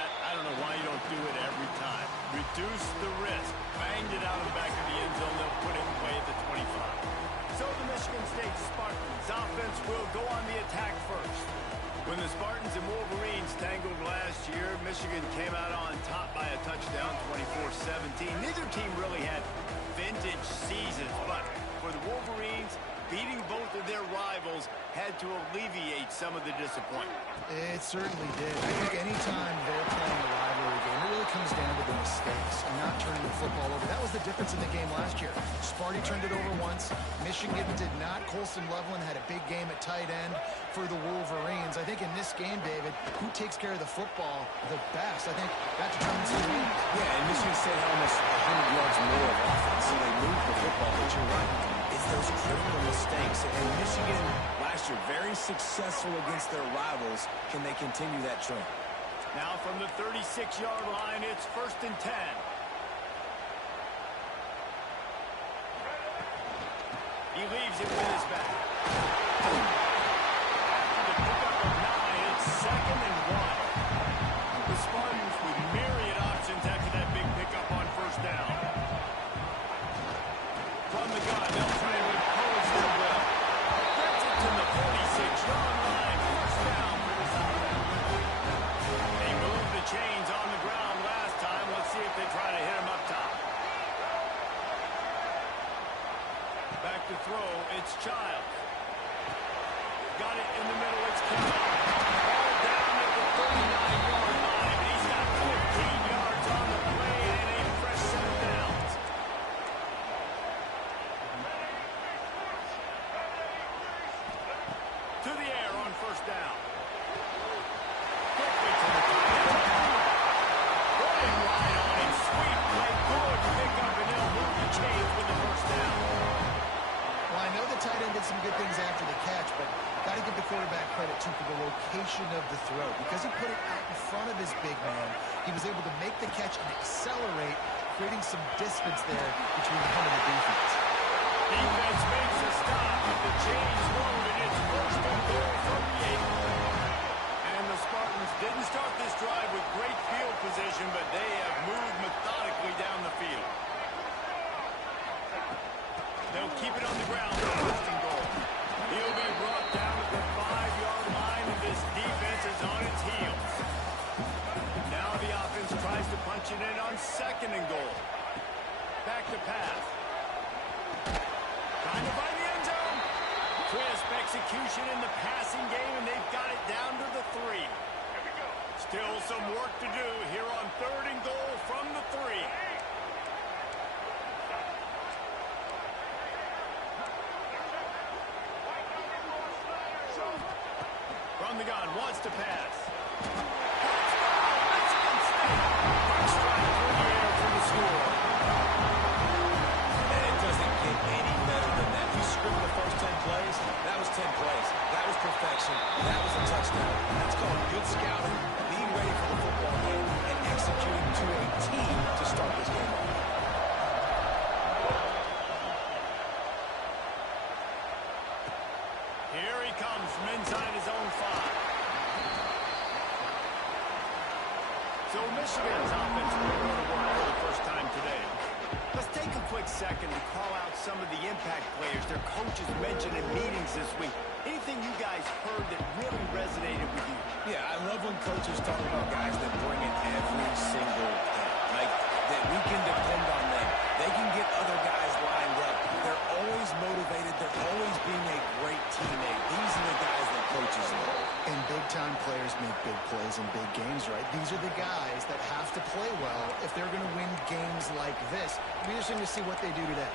that. I don't know why you don't do it every time. Reduce the risk. Banged it out of the back of the end zone. They'll put it away at the 25. So the Michigan State Spartans offense will go on the attack first. When the Spartans and Wolverines tangled last year, Michigan came out on top by a touchdown, 24-17. Neither team really had vintage seasons, but for the Wolverines, beating both of their rivals had to alleviate some of the disappointment. It certainly did. I think anytime they're playing a rivalry game, it really comes down to the mistakes and not turning the football over. That was the difference in the game last year. Sparty turned it over once. Michigan did not. Colson Loveland had a big game at tight end for the Wolverines. I think in this game, David, who takes care of the football the best? I think that determines who wins. Yeah, and Michigan State had almost 100 yards more of offense, so they moved the football, but you're right. It's those critical mistakes. And Michigan, last year, very successful against their rivals. Can they continue that trend? Now from the 36-yard line, it's 1st and 10. He leaves it with his back. After the pickup of 9, it's 2nd and 1. The Spartans with myriad options after that big pickup on 1st down. From the gun, they'll try and impose their will. Gets it to the 46-yard line. 1st down for the Spartans. They moved the chains on the ground last time. Let's see if they try to hit him up top. Back to throw, it's Childs. Got it in the middle, it's Kelly. Ball down at the 39-yard line, and he's got 15 yards on the play and a fresh set of downs. To the air on 1st down. Quickly to the tight end. Running right on him, sweet play, good pickup, and they'll move the chains with the 1st down. Well, I know the tight end did some good things after the catch, but got to give the quarterback credit, too, for the location of the throw. Because he put it out in front of his big man, he was able to make the catch and accelerate, creating some distance there between him and the defense. Defense makes a stop. The chains move, and it's 1st and goal from the 8. And the Spartans didn't start this drive with great field position, but they have moved methodically down the field. They'll keep it on the ground for 1st and goal. He'll be brought down at the 5-yard line, and this defense is on its heels. Now the offense tries to punch it in on 2nd and goal. Back to pass. Trying to find the end zone. Crisp execution in the passing game, and they've got it down to the 3. Still some work to do here on 3rd and goal from the 3. From the gun, wants to pass. Michigan State. First strike through the air for the score. And it doesn't get any better than that. You script the first 10 plays, that was 10 plays. That was perfection. That was a touchdown. That's called good scouting, being ready for the football game, and executing to a team to start this game off. Here he comes from inside his own 5. So Michigan's offense will go to work for the first time today. Let's take a quick second to call out some of the impact players their coaches mentioned in meetings this week. Anything you guys heard that really resonated with you? Yeah, I love when coaches talk about guys that bring it every single day. Like, that we can depend on them. They can get other guys lined up. They're always motivated. They're always being a great teammate. These are the guys that coaches love. And big-time players make big plays in big games, right? These are the guys that have to play well if they're going to win games like this. It'll be interesting to see what they do today.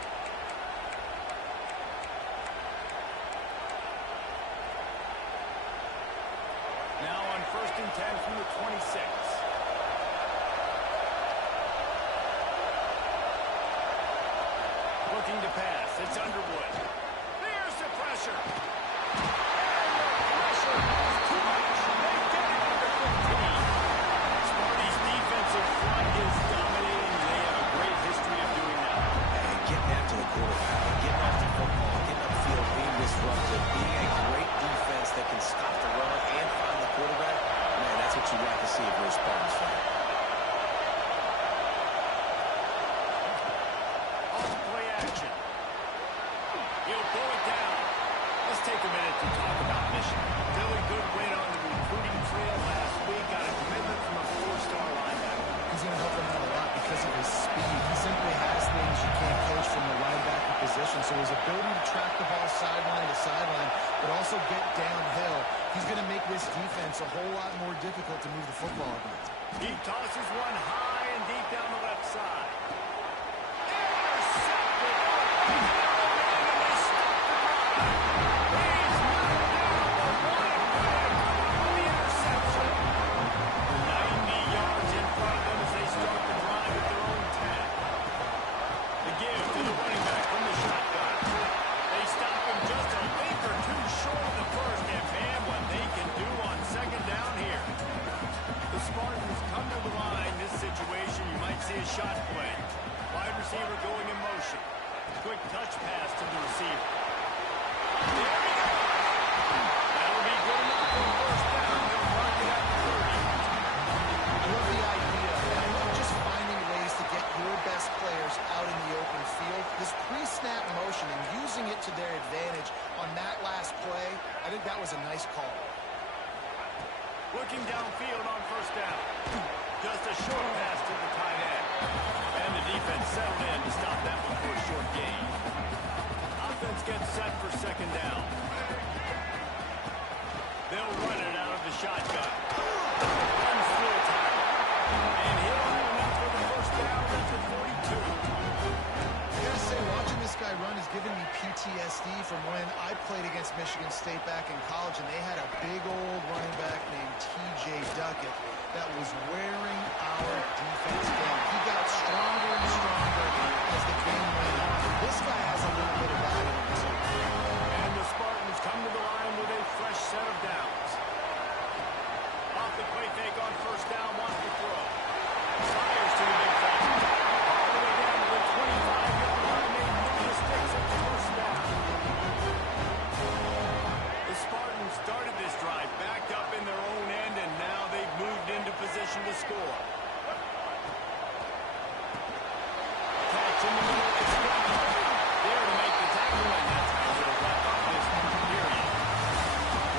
Now on 1st and 10 from the 26. Looking to pass. It's Underwood. There's the pressure. Pressure is too much. They get it under 15. Sparty's defensive front is dominating. They have a great history of doing that. And getting after the quarterback, getting off the football, getting upfield, being disruptive, being a great defense that can stop the run and find the quarterback. Man, that's what you like to see if you're a Spartans fan. position, so his ability to track the ball sideline to sideline, but also get downhill, he's going to make this defense a whole lot more difficult to move the football against. He tosses one high and deep down the left side. Intercepted. And they stop the run. He's knocked down, but one way to come up with the interception. 90 yards in front of them as they start the drive at their own 10. The give to the running back from the shotgun. They stop him just a leap or two short of the first, and man, what they can do on second down here. The Spartans come to the line. This situation, you might see a shot play. Wide receiver going in motion. Quick touch pass to the receiver. There we go. That'll be good enough for first down. They'll mark it at 30. I love the idea, and I love just finding ways to get your best players out in the open field. This pre-snap motion and using it to their advantage on that last play, I think that was a nice call. Looking downfield on first down. Just a short pass to the tight end. And the defense settled in to stop that one for a short gain. Offense gets set for second down. They'll run it out of the shotgun. Runs through a tackle. And he'll have enough for the first down. That's at 42. I gotta say, watching this guy run has given me PTSD from when I played against Michigan State back in college, and they had a big old running back named T.J. Duckett that was wearing our defense down. He got stronger and stronger as the game went on. This guy has a little bit of that in him. And the Spartans come to the line with a fresh set of downs. Off the play fake on first down, wants to throw. Fires to the big fella. All the way down to the 25-yard line. They move the sticks at the first down. The Spartans started this drive backed up in their own end, and now they've moved into position to score. Catch in the middle. It's Duckett. There to make the tackle, and that's how it'll wrap up this period.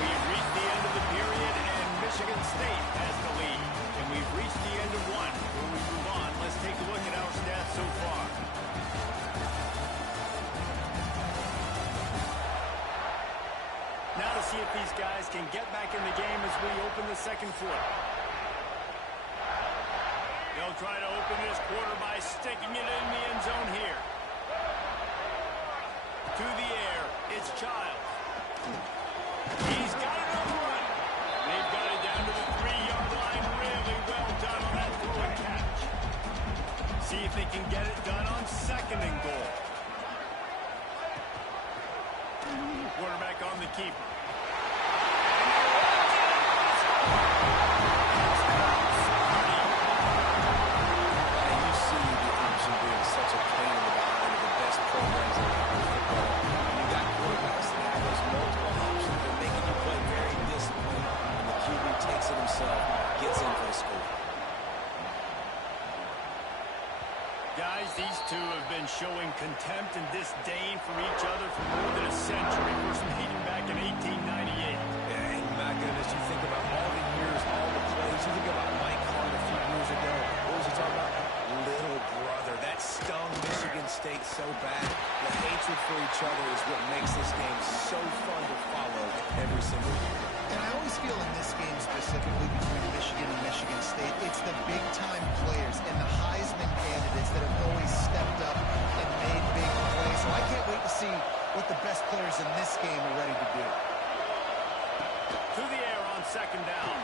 We've reached the end of the period, and Michigan State has the lead. And we've reached the end of one. Before we move on, let's take a look at our stats so far. Now to see if these guys can get back in the game as we open the second quarter. They'll try to open this quarter by sticking it in the end zone here. To the air, it's Childs. He's got it on one. They've got it down to the 3-yard line. Really well done on that throw and catch. See if they can get it done on second and goal. Quarterback on the keeper. Guys, these two have been showing contempt and disdain for each other for more than a century, first dating back in 1898. Yeah, and my goodness, you think about all the years, all the plays. You think about Mike Hart a few years ago. What was he talking about? Little brother. That stung Michigan State so bad. The hatred for each other is what makes this game so fun to follow every single year. And I always feel in this game specifically between Michigan and Michigan State, it's the big-time players and the Heisman candidates that have always stepped up and made big plays. So I can't wait to see what the best players in this game are ready to do. To the air on second down.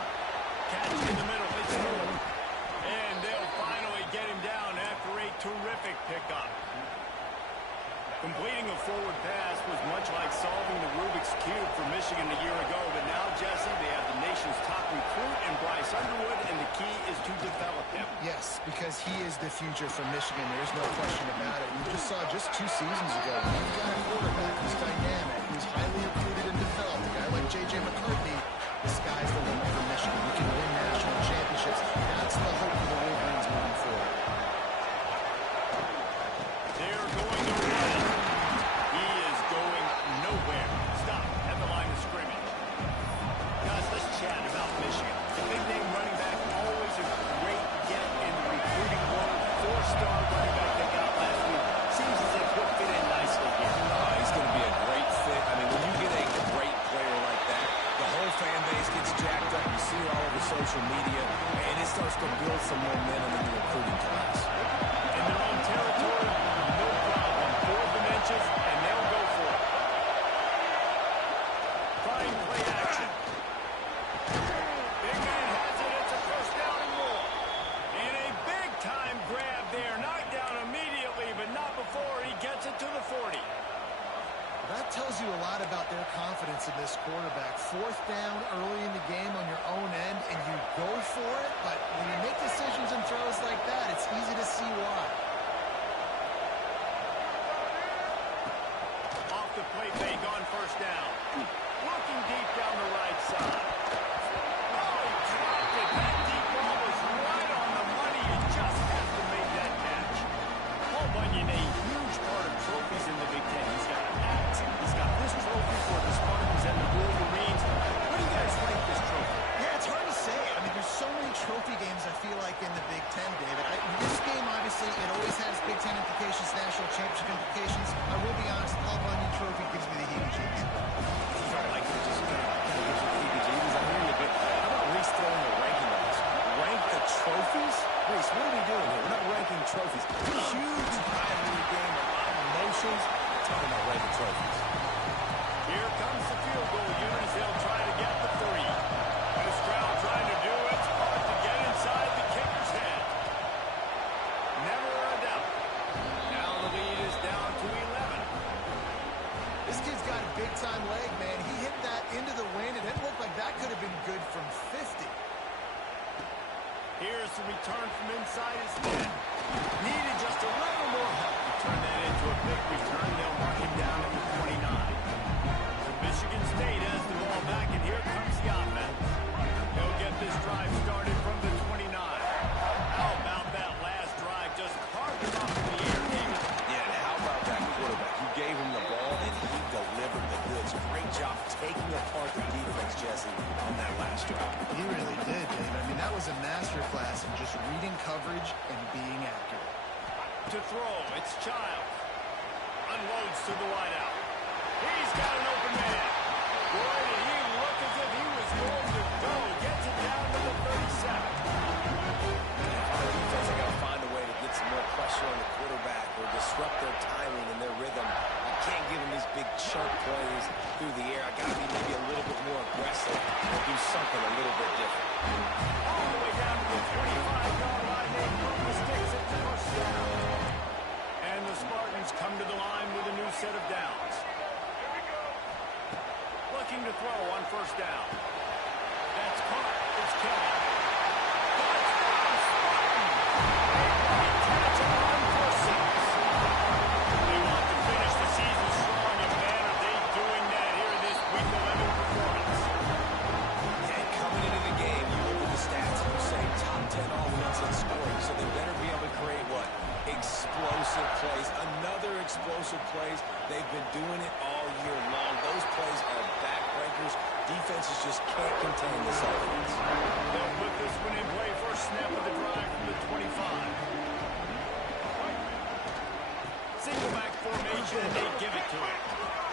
Catch in the middle. It's through. And they'll finally get him down after a terrific pickup. Completing a forward pass was much like solving the Rubik's Cube for Michigan a year ago, but now, Jesse, they have the nation's top recruit in Bryce Underwood, and the key is to develop him. Yes, because he is the future for Michigan. There's no question about it. We just saw just 2 seasons ago, you've got a quarterback who's dynamic, who's highly recruited and developed. A guy like J.J. McCarthy, the sky's the limit for Michigan. We can win national championships. That's the hope for the Wolverines moving forward. They're going to run it. He is going nowhere. Stop at the line of scrimmage. Guys, let's chat about Michigan. The big-name running back, always a great get in the recruiting world. 4-star running back they got last week. Seems as if he'll fit in nicely here. tells you a lot about their confidence in this quarterback. Fourth down early in the game on your own end, and you go for it, but when you make decisions and throws like that, it's easy to see why. Off the play fake on first down. Looking deep down the right side. Oh, he dropped it. That deep ball was right on the money. You just have to make that catch. Paul Bunyan, a huge part of trophies in the Big Ten. He's got hats. He's got this trophy for the Spartans and the Wolverines. What do you guys rank this trophy? Yeah, it's hard to say. I mean, there's so many trophy games, I feel like, in the Big Ten, David. This game, obviously, it always has Big Ten implications, national championship implications. I will be honest, the Paul Bunyan Trophy gives me the heebie-jeebies. You don't like it, just kind of gives you the heebie-jeebies. I hear you, but how about Reese throwing the ranking on us? Rank the trophies? Reese, what are we doing here? We're not ranking trophies. Huge rivalry game, a lot of emotions. Talking about ranking trophies. Here comes the field goal unit as they'll try to get the 3. And Stroud trying to do it. Hard to get inside the kicker's head. Never a doubt. Now the lead is down to 11. This kid's got a big-time leg, man. He hit that into the wind, and it looked like that could have been good from 50. Here's the return from inside his 10. Needed just a little more help to turn that into a big return. They'll mark him down at the 29. Michigan State has the ball back, and here comes the offense. They'll get this drive started from the 29. How about that last drive? Just carved him off in the air, David. Yeah, and how about that quarterback? You gave him the ball, and he delivered the goods. Great job taking apart the defense, Jesse, on that last drive. He really did, David. I mean, that was a masterclass in just reading coverage and being accurate. To throw, it's Childs. Unloads to the wideout. He's got an open man. Boy, did he look as if he was going to go. Gets it down to the 37. Our defense, they got to find a way to get some more pressure on the quarterback or disrupt their timing and their rhythm. I can't give them these big chunk plays through the air. I got to be maybe a little bit more aggressive or do something a little bit different. All the way down to the 25-yard line. They move the sticks at the first down. And the Spartans come to the line with a new set of downs. Looking to throw on first down. That's caught. It's Kelly. Touchdown, Spartans! Catch it on for 6. They want to finish the season strong, and man, are they doing that here in this Week 11 performance. And coming into the game, you look at the stats and you say top 10 offense in scoring, so they better be able to create what? Explosive plays. Another explosive plays. They've been doing it all year long. Those plays are backbreakers. Defenses just can't contain this offense. They'll put this one in play. First snap of the drive from the 25. Single back formation, and they give it to him.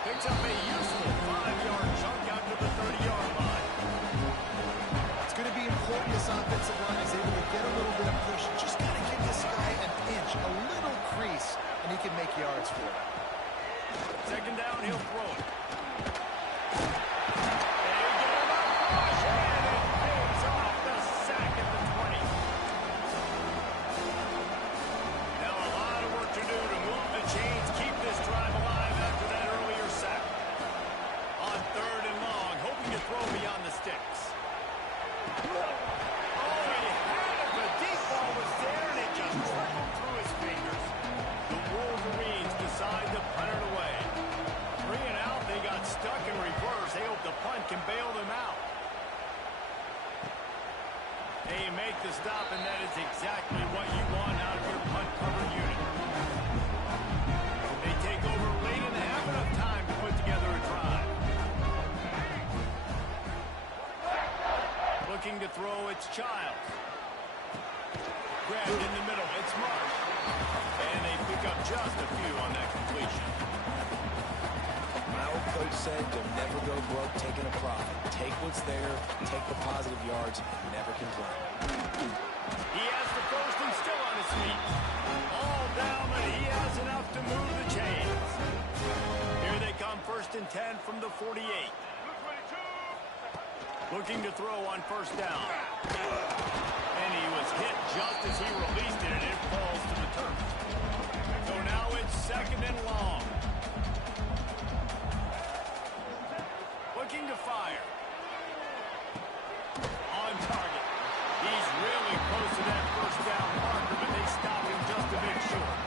Picks up a useful 5-yard chunk out to the 30-yard line. It's going to be important this offensive line is able to get a little bit of push. Just got to give this guy an inch, a little crease, and he can make yards for it. Second down, he'll throw it. They get him up, rush, and it pays off the sack at the 20. Now a lot of work to do to move the chains, keep this drive alive after that earlier sack. On 3rd and long, hoping to throw beyond the sticks. Oh, he had it. The deep ball was there, and it just trickled through his fingers. The Wolverines decide to punt it away. 3 and out, they got stuck in reverse. They hope the punt can bail them out. They make the stop, and that is exactly what you want out of your punt cover unit. They take over late and have enough time to put together a drive. Looking to throw, it's Childs. Grabbed in the middle, it's Marsh. And they pick up just a few on that completion. My old coach said you'll never go broke taking a profit. Take what's there, take the positive yards, and never complain. He has the first and still on his feet. All down, but he has enough to move the chains. Here they come, 1st and 10 from the 48. Looking to throw on first down. And he was hit just as he released it, and it falls to the turf. So now it's 2nd and long. fire. On target. He's really close to that first down marker, but they stop him just a bit short.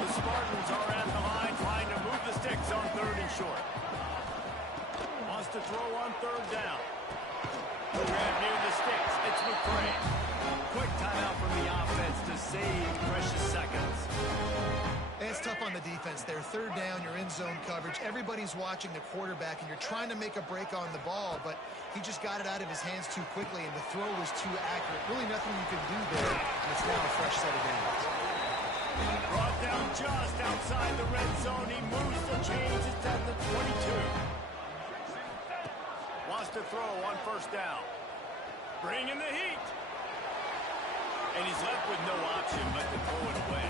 The Spartans are at the line trying to move the sticks on 3rd and short. Wants to throw on 3rd down. Grab near the sticks. It's McCray. Quick timeout from the offense to save precious seconds. It's tough on the defense there. 3rd down, you're in zone coverage. Everybody's watching the quarterback, and you're trying to make a break on the ball, but he just got it out of his hands too quickly, and the throw was too accurate. Really nothing you could do there, and it's now a fresh set of downs. Brought down just outside the red zone. He moves the chains. It's at the 22. Wants to throw on 1st down. Bringing the heat. And he's left with no option but to throw it away.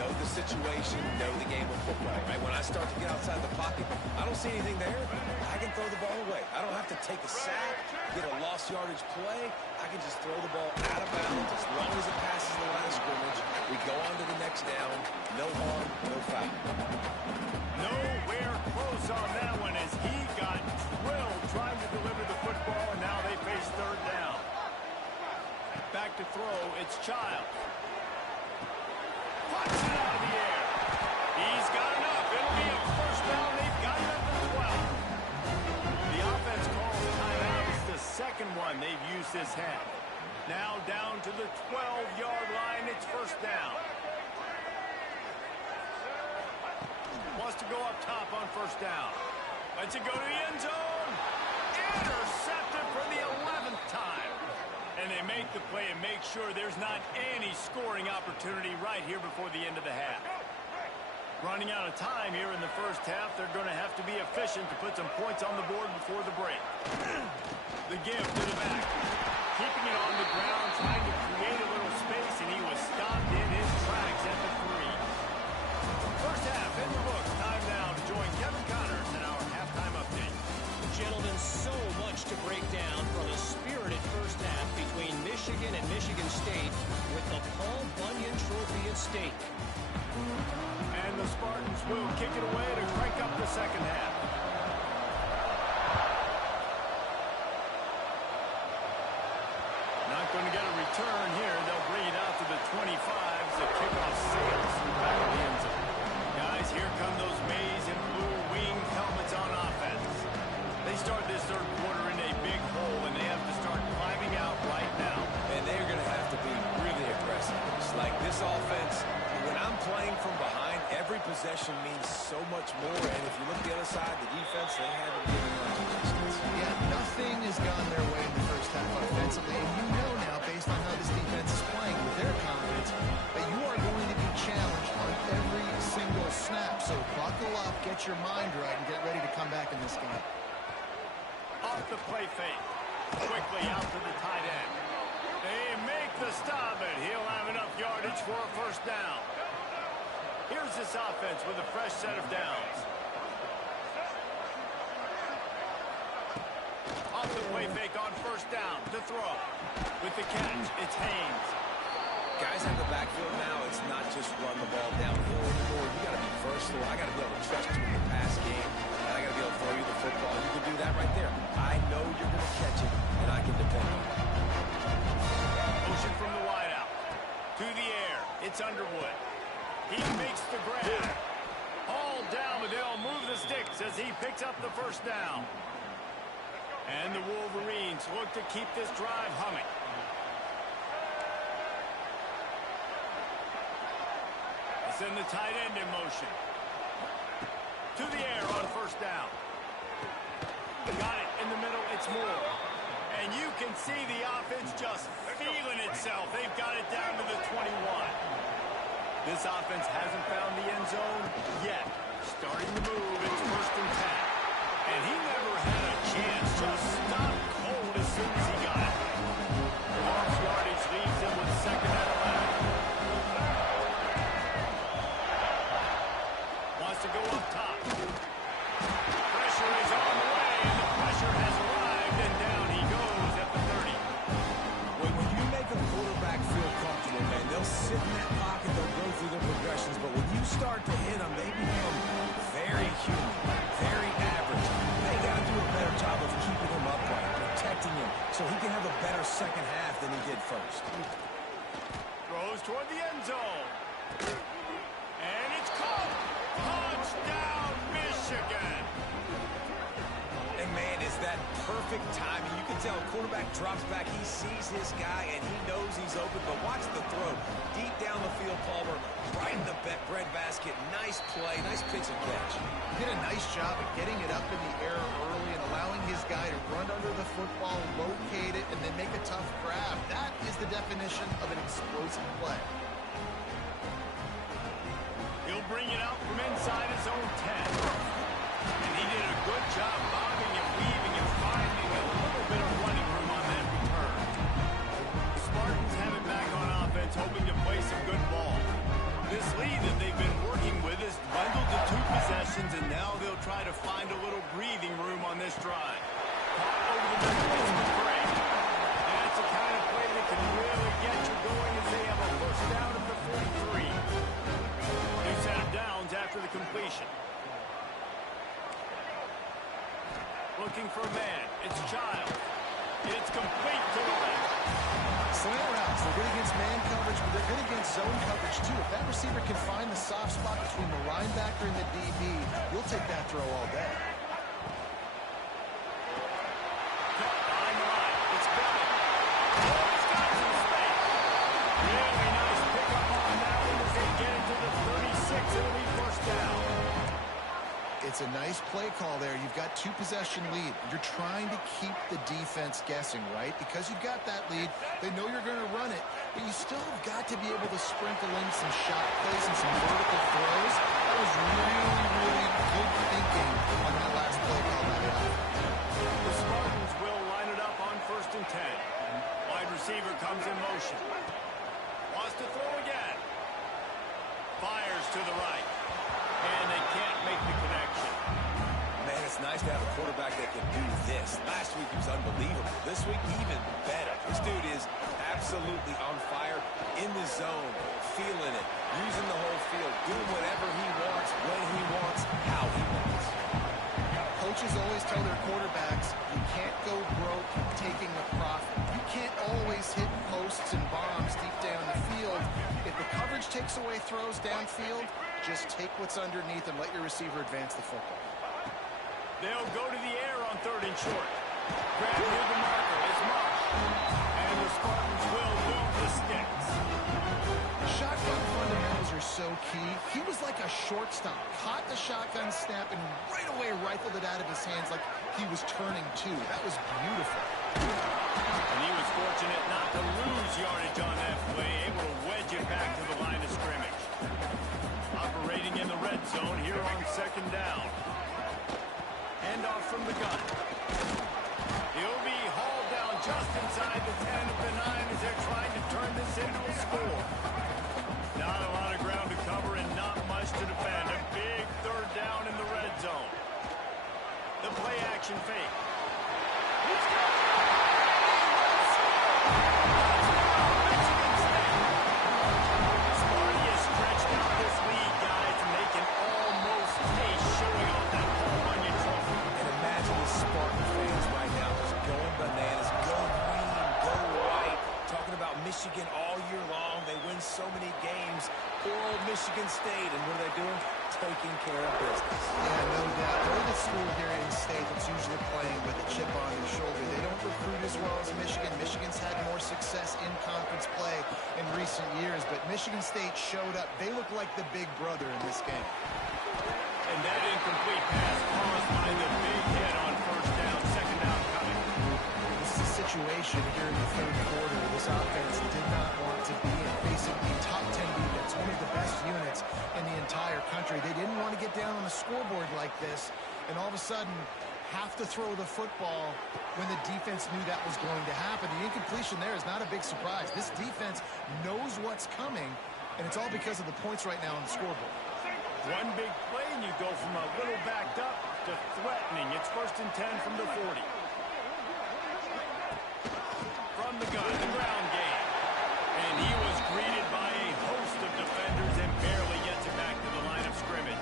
Know the situation, know the game of football, right? When I start to get outside the pocket, I don't see anything there. I can throw the ball away. I don't have to take a sack, get a lost yardage play. I can just throw the ball out of bounds as long as it passes the line of scrimmage. We go on to the next down. No harm, no foul. Nowhere close on that one as he got drilled trying to deliver the football, and now they face 3rd down. Back to throw, it's Child. Puts it out of the air. He's got enough. It'll be a 1st down. They've got it at the 12. The offense calls timeout. It's the 2nd one they've used this half. Now down to the 12-yard line. It's 1st down. Wants to go up top on 1st down. Lets it go to the end zone. Intercepted for the 11th time. And they make the play and make sure there's not any scoring opportunity right here before the end of the half. Running out of time here in the 1st half. They're going to have to be efficient to put some points on the board before the break. The give to the back. Keeping it on the ground, trying to create a little space, and he was stopped in his tracks at the 3. 1st half in the books. Time now to join Kevin Connors in our halftime update. Gentlemen, so much to break down from a spirited 1st half between Michigan and Michigan State with the Paul Bunyan Trophy at stake. And the Spartans will kick it away to crank up the 2nd half. Not going to get a return here. They'll bring it out to the 25 as the kickoff sails through back of the end zone. Guys, here come those maize and blue winged helmets on offense. They start this 3rd quarter in a big hole, and they have to start climbing out right now. And they're going to have to be really aggressive. It's like this offense, when I'm playing from behind, every possession means so much more. And if you look at the other side, the defense, they haven't given much resistance. Yeah, nothing has gone their way in the 1st half offensively, and you know now, based on how this defense is playing with their confidence, that you are going to be challenged on every single snap. So buckle up, get your mind right, and get ready to come back in this game. Off the play fake. Quickly out to the tight end. They make the stop, and he'll have enough yardage for a 1st down. Here's this offense with a fresh set of downs. Off the play fake on 1st down to throw. With the catch, it's Haynes. Guys have the backfield now. It's not just run the ball downfield anymore. You got to be versatile. I got to be able to trust you in the pass game, and I got to be able to throw you the football. You can do that right there. I know you're going to catch it, and I can depend on it. Motion from the wideout. To the air. It's Underwood. He makes the grab. Hauled down, but they'll move the sticks as he picks up the 1st down. And the Wolverines look to keep this drive humming. Send the tight end in motion. To the air on 1st down. Got it in the middle. It's Moore. And you can see the offense just feeling itself. They've got it down to the 21. This offense hasn't found the end zone yet. Starting to move. It's 1st and 10. And he never had a chance. Just stopped cold as soon as he got it. Lost yardage leaves him with 2nd and 11. To go up top. Pressure is on the way, and the pressure has arrived, and down he goes at the 30. When you make a quarterback feel comfortable, man, they'll sit in that pocket, they'll go through their progressions, but when you start to hit them, they become very human, very average. They got to do a better toward the end zone. And it's caught. Touchdown, Michigan. And, man, is that perfect timing. You can tell quarterback drops back. He sees his guy, and he knows he's open. But watch the throw. Deep down the field, Palmer, right in the breadbasket. Nice play, nice pitch and catch. He did a nice job of getting it up in the air early and allowing his guy to run under the football, locate it, and then make a tough grab. That is the definition of an explosive play. He'll bring it out from inside his own 10. And he did a good job bobbing and weaving and finding a little bit of running room on that return. The Spartans have it back on offense, hoping to play some good ball. This lead that they've been working with is bundled to 2 possessions, and now they'll try to find a little breathing room on this drive. Caught over the middle, it's the break. That's the kind of play that can really get you going as they have a first down at the 43. New set of downs after the completion. Looking for a man. It's Childs. It's complete to the left. Slant routes. They're good against man coverage, but they're good against zone coverage, too. If that receiver can find the soft spot between the linebacker and the DB, you'll take that throw all day. Cut behind the line. It's Bennett. Oh, he's got some space. Really nice pickup on that one as they get into the 36. It'll be first down. It's a nice play call there. You've got 2-possession lead. You're trying to keep the defense guessing, right? Because you've got that lead, they know you're going to run it, but you still have got to be able to sprinkle in some shot plays and some vertical throws. That was really good thinking on that last play call by the offense. The Spartans will line it up on 1st and 10. Wide receiver comes in motion. Wants to throw again. Fires to the right. And they can't make the connection. Man, it's nice to have a quarterback that can do this. Last week he was unbelievable. This week, even better. This dude is absolutely on fire, in the zone, feeling it, using the whole field, doing whatever he wants, when he wants, how he wants. Coaches always tell their quarterbacks, you can't go broke taking the profit. You can't always hit posts and bombs deep down the field. If the coverage takes away throws downfield, just take what's underneath and let your receiver advance the football. They'll go to the air on 3rd and short. Grab near the marker is Marsh. And the Spartans will move the sticks. Shotgun fundamentals are so key. He was like a shortstop. Caught the shotgun snap and right away rifled it out of his hands like he was turning two. That was beautiful. And he was fortunate not to lose yardage on that play, able to wedge it back to the line of scrimmage. Operating in the red zone here on 2nd down. Handoff from the gun. He'll be hauled down just inside the 10 of the 9 as they're trying to turn this into a score. Not a lot of ground to cover and not much to defend. A big 3rd down in the red zone. The play action fake. He's got it! Sparty has stretched out this lead, guys, and they can almost taste showing off that Paul Bunyan trophy. And imagine the Spartan fans right now just going bananas, go green, go white, talking about Michigan all year long. They win so many games. Poor old Michigan State, and what are they doing? Taking care of business. Yeah, no doubt. They're the school here in state that's usually playing with a chip on their shoulder. They don't recruit as well as Michigan. Michigan's had more success in conference play in recent years, but Michigan State showed up. They look like the big brother in this game. And that incomplete pass caused by the big hit on 1st down, 2nd down coming. This is a situation here in the 3rd quarter this offense did not want to be in, facing the top 10 defense, one of the best units in the entire country. They didn't want to get down on the scoreboard like this, and all of a sudden have to throw the football when the defense knew that was going to happen. The incompletion there is not a big surprise. This defense knows what's coming, and it's all because of the points right now on the scoreboard. One big play, and you go from a little backed up to threatening. It's 1st and 10 from the 40. From the gun, the ground game. And he was greeted by a host of defenders and barely gets it back to the line of scrimmage.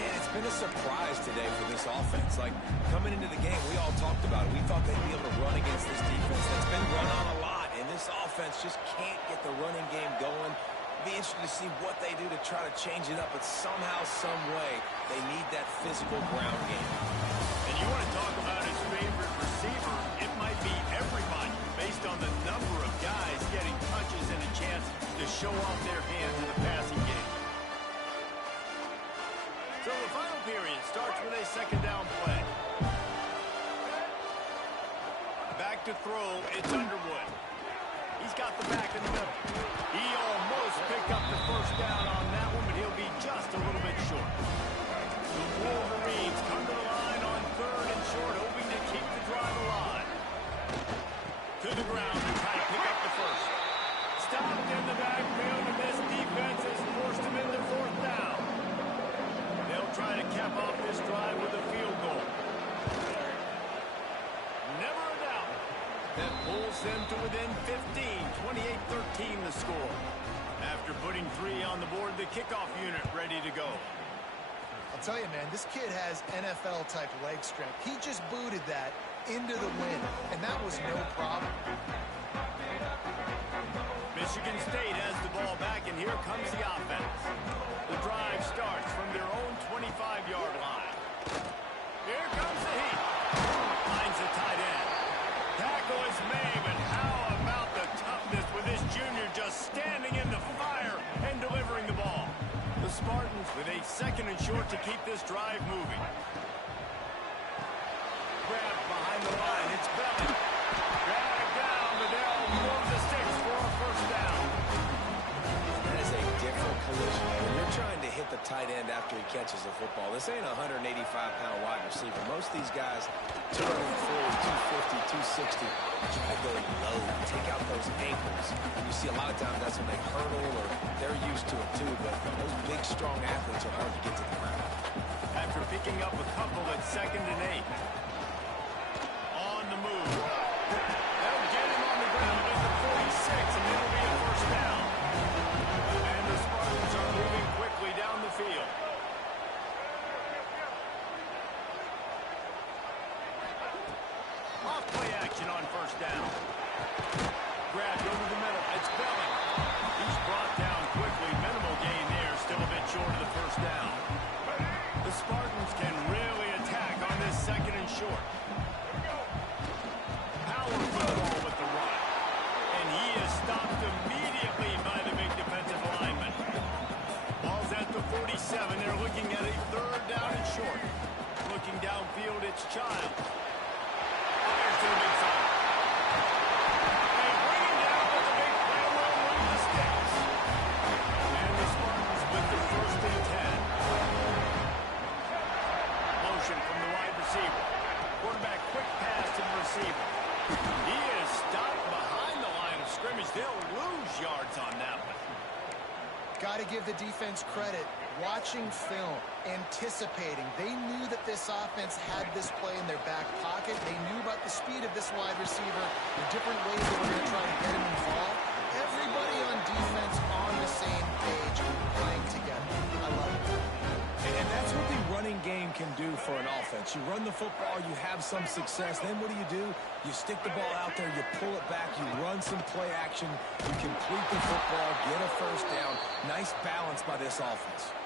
And it's been a surprise today for this offense. Like, coming into the game, we all talked about it. We thought they'd be able to run against this defense that's been run on a lot. And this offense offense just can't get the running game going. Be interested to see what they do to try to change it up, but somehow, some way, they need that physical ground game. And you want to talk about his favorite receiver, it might be everybody based on the number of guys getting touches and a chance to show off their hands in the passing game. So the final period starts with a second down play. Back to throw, it's Underwood. He's got the back in the middle. He almost picked up the first down on that one, but he'll be just a little bit short. The Wolverines come to the line on third and short, hoping to keep the drive alive. To the ground to try to pick up the first. Stopped in the backfield, and this defense has forced him into fourth down. They'll try to cap off this drive with a field goal. Never a doubt. That pulls them to within 15, 28-13 the score. After putting 3 on the board, the kickoff unit ready to go. I'll tell you, man, this kid has NFL-type leg strength. He just booted that into the wind, and that was no problem. Michigan State has the ball back, and here comes the offense. The drive starts from their own 25-yard line. Here comes the heat. Finds the tight end. Tackle is made, but how about the toughness with this junior just standing in the fire and delivering the ball? The Spartans with a second and short to keep this drive moving. Grabbed behind the line. It's Belly. Dragged down, but they'll move the sticks for a first down. That is a different collision. When you're trying to hit the tight end after he catches the football, this ain't a 185-pound wide receiver. Most of these guys, 240, 250, 260, try to go low, take out those ankles. And you see a lot of times that's when they hurdle or they're used to it too, but those big, strong athletes are hard to get to the ground. After picking up a couple at 2nd and 8. On the move. They'll get him on the ground at the 46, and it'll be a first down. And the Spartans are moving quickly down the field. Off play action on first down. Grabbed over the middle. It's Belling. He's brought down quickly. Minimal gain there. Still a bit short of the first down. The Spartans can really attack on this second and short. Power football with the run. And he is stopped immediately by the big defensive lineman. Ball's at the 47. They're looking at a third down and short. Looking downfield, it's Child. Fires to the big side. They bring him down, but the big play will move the sticks. And the Spartans with the 1st and 10. Motion from the wide receiver. Quarterback quick pass to the receiver. He is stopped behind the line of scrimmage. They'll lose yards on that one. Got to give the defense credit. Watching film, anticipating. They knew that this offense had this play in their back pocket. They knew about the speed of this wide receiver, the different ways they were going to try to get him involved. Everybody on defense on the same page, playing together. I love it. And that's what the running game can do for an offense. You run the football, you have some success. Then what do? You stick the ball out there, you pull it back, you run some play action, you complete the football, get a first down. Nice balance by this offense.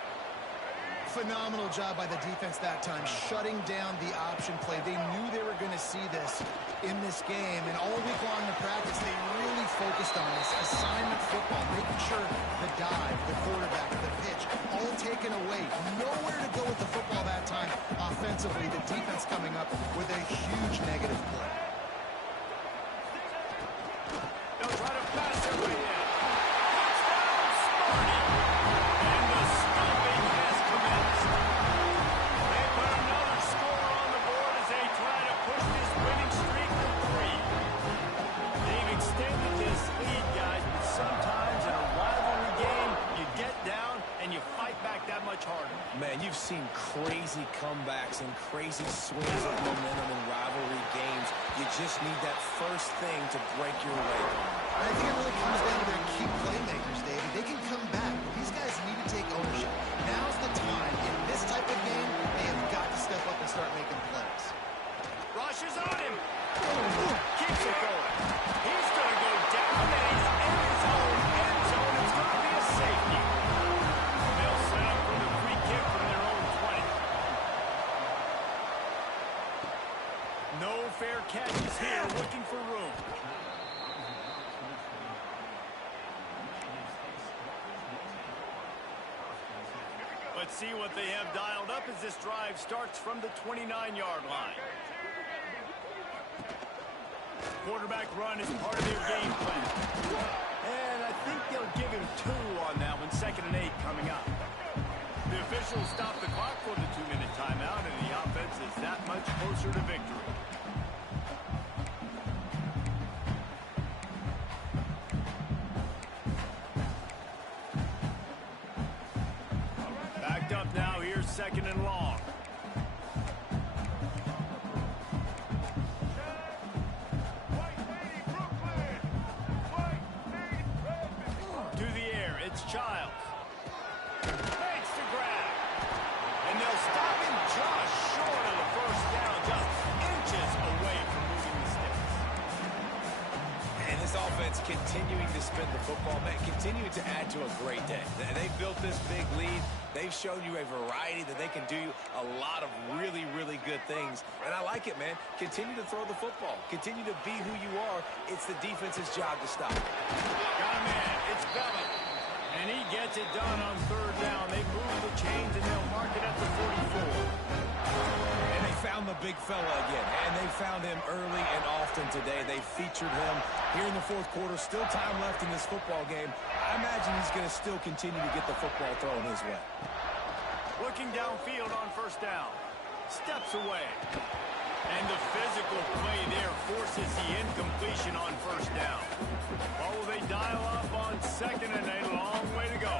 Phenomenal job by the defense that time, shutting down the option play. They knew they were going to see this in this game, and all week long in practice, they really focused on this assignment football, making sure the dive, the quarterback, the pitch, all taken away. Nowhere to go with the football that time offensively. The defense coming up with a huge negative play. They'll try to pass their way in. Touchdown, Sparty! And the stomping has commenced. They put another score on the board as they try to push this winning streak to 3. They've extended this lead, guys, but sometimes in a rivalry game, you get down and you fight back that much harder. Man, you've seen crazy comebacks and crazy swings of momentum in rivalry games. You just need that first thing to break your leg. I think it really comes down to their key playmakers, David. They can come back, but these guys need to take ownership. Now's the time. In this type of game, they have got to step up and start making plays. Rush is on him. Keeps it going. He's going to go down, and he's Let's see what they have dialed up as this drive starts from the 29-yard line. Quarterback run is part of their game plan. And I think they'll give him 2 on that one. 2nd and 8 coming up. The officials stop the clock for the 2-minute timeout, and the offense is that much closer to victory. Backed up now. Here's 2nd and long. To the air, it's Childs. Makes the grab. And they'll stop him just short of the first down, just inches away from moving the sticks. And this offense continuing to spin the football, man, continuing to add to a great day. They've built this big lead. They've shown you a variety that they can do a lot of really, really good things. And I like it, man. Continue to throw the football. Continue to be who you are. It's the defense's job to stop. Got a man. It's Bellin. And he gets it done on 3rd down. They move the chains, and they'll mark it at the 44. And they found the big fella again. And they found him early and often today. They featured him here in the 4th quarter. Still time left in this football game. I imagine he's going to still continue to get the football thrown his way. Looking downfield on 1st down. Steps away. And the physical play there forces the incompletion on 1st down. Oh, they dial up on 2nd and a long way to go.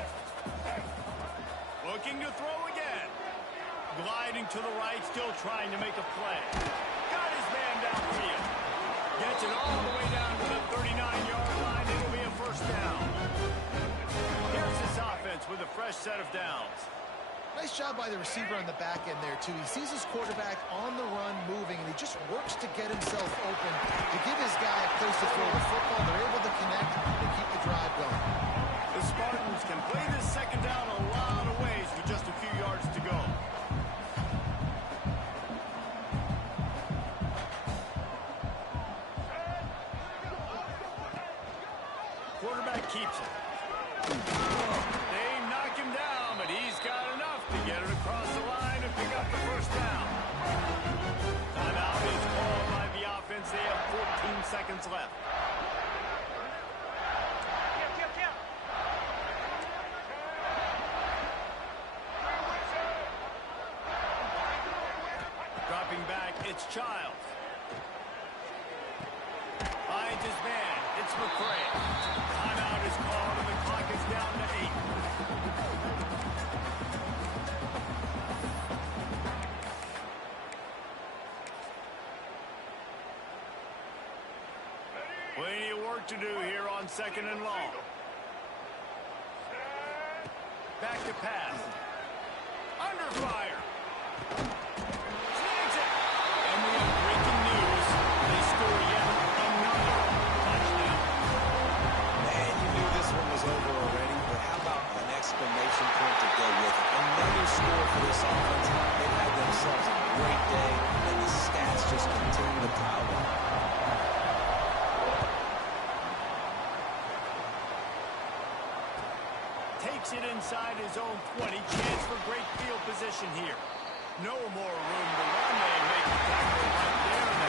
Looking to throw again. Gliding to the right, still trying to make a play. Got his man downfield. Gets it all the way down to the 39-yard line. It'll be a 1st down. Here's this offense with a fresh set of downs. Nice job by the receiver on the back end there, too. He sees his quarterback on the run moving, and he just works to get himself open to give his guy a place to throw the football. They're able to connect and keep the drive going. The Spartans can play this 2nd down a lot of ways with just a few yards to go. Quarterback keeps it. They knock him down, but he's got enough to get it across the line and pick up the 1st down. Timeout is called by the offense. They have 14 seconds left. Dropping back, it's Childs. Finds his man. It's McCray. Timeout is called, and the clock is down to 8. Plenty of work to do here on 2nd and long. Back to pass. Under fire. Snags it. And we have breaking news. They score yet another touchdown. Man, you knew this one was over already, but how about an exclamation point to go with it? Another score for this offense. They've had themselves a great day, and the stats just continue to pile up. Takes it inside his own 20. Chance for great field position here. No more room to run. They make the tackle right there.